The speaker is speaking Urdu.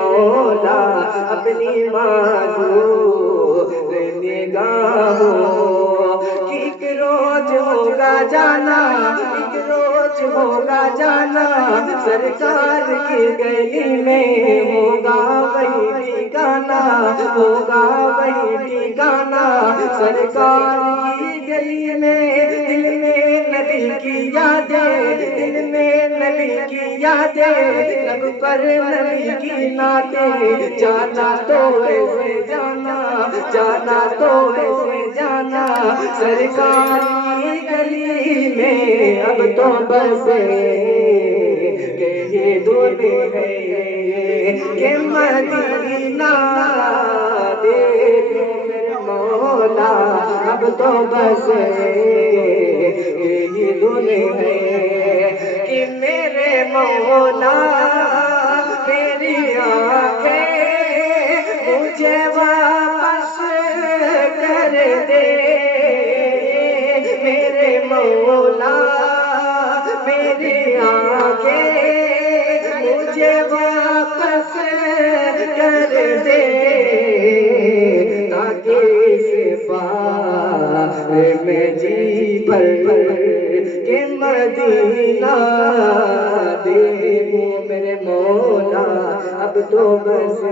مولا اپنی معذور نگاہوں کی ایک روز ہوگا جانا، ایک روز ہوگا جانا، سرکار کی گلی میں ہوگا وہی ٹھکانا، ہوگا وہی ٹھکانا، سرکار کی گلی میں دل میں نبی کی یادیں، دل میں نبی کی یادیں، لب پر نبی کی نعتیں، جانا تو ایسے جانا، جانا تو ایسے جانا، سرکار کی گلی میں اب تو بس یہ دھن ہے کہ مدینہ دیکھو میرے مولا، اب تو بس یہی دھن ہے کہ میرے مولا میری آنکھیں مجھے واپس کر دے، میرے مولا میری آنکھیں مجھے واپس کر دے، تاکہ اس بار میں جی بھر کے مدینہ دیکھوں میرے مولا، اب تو بس